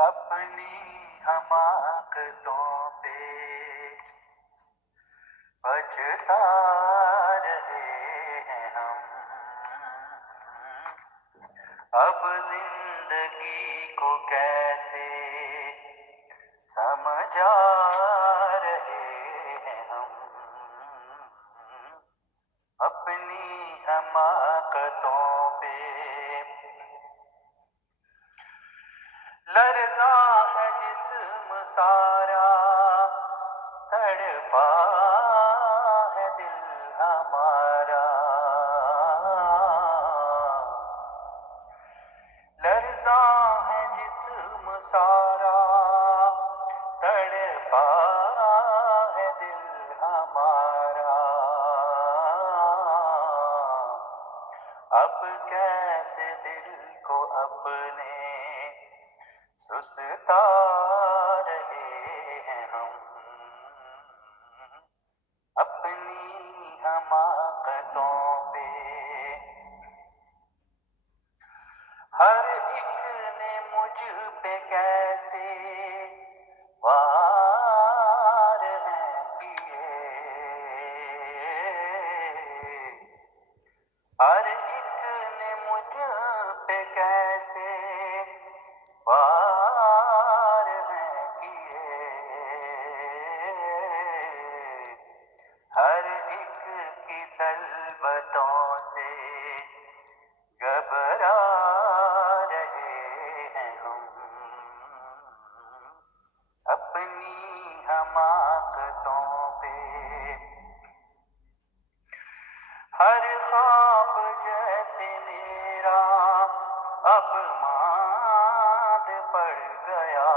اپنی حماقتوں پہ پچھتا رہے ہیں ہم، اب زندگی کو کیسے سمجھا رہے ہیں ہم، اپنی حماقتوں پہ لرزاں ہے جسم سارا، تڑپا ہے دل ہمارا، لرزاں ہے جسم سارا، تڑپا ہے دل ہمارا، اب کیسے دل کو اپنے سستا رہے ہیں ہم، اپنی حماقتوں پہ ہر ایک نے مجھ پہ کیسے وار ہیں کیے، ہر ایک نے مجھ پہ کیسے وار ہیں کیے، ہر ایک کی سلبتوں سے گھبرا رہے ہیں ہم، اپنی حماقتوں پہ ہر خواب جیسے میرا اب ماند پڑ گیا،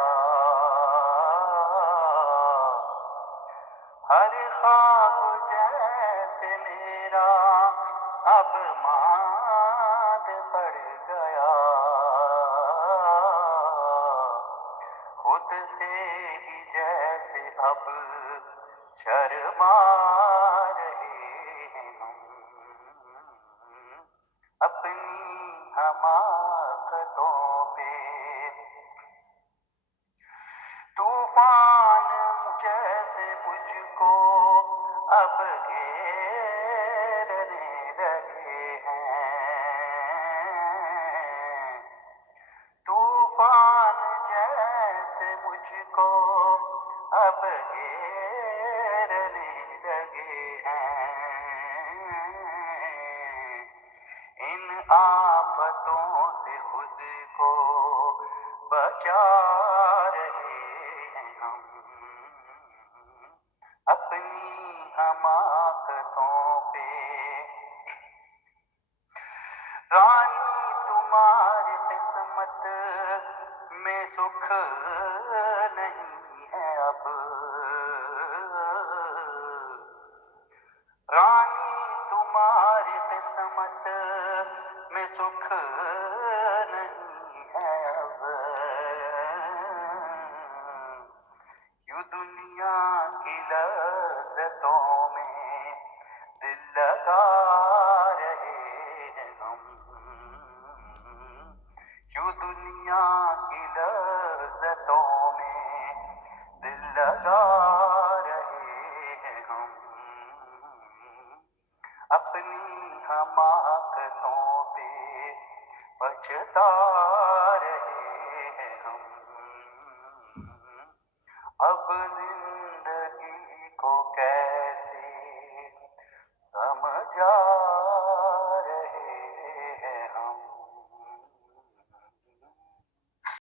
ہر خواب جیسے میرا اب ماند پڑ گیا، خود سے ہی جیسے اب شرما رہے ہیں ہم، اپنی حماقتوں پہ طوفان جیسے مجھ کو اب گھیرنے لگے ہیں، طوفان جیسے مجھ کو اب گھیرنے لگے ہیں، ان آفتوں سے خود کو بچا رہے ہیں ہم، اپنی حماقتوں پہ رانی تمہاری قسمت میں سکھ نہیں ہے اب، رانی تمہاری قسمت میں سکھ نہیں ہے اب، یوں دنیا کی لذتوں میں دل لگا رہے ہیں ہم، یوں دنیا کی لذتوں میں دل لگا رہے ہیں ہم، اپنی حماقتوں پہ پچھتا رہے ہیں ہم، اب زندگی کو کیسے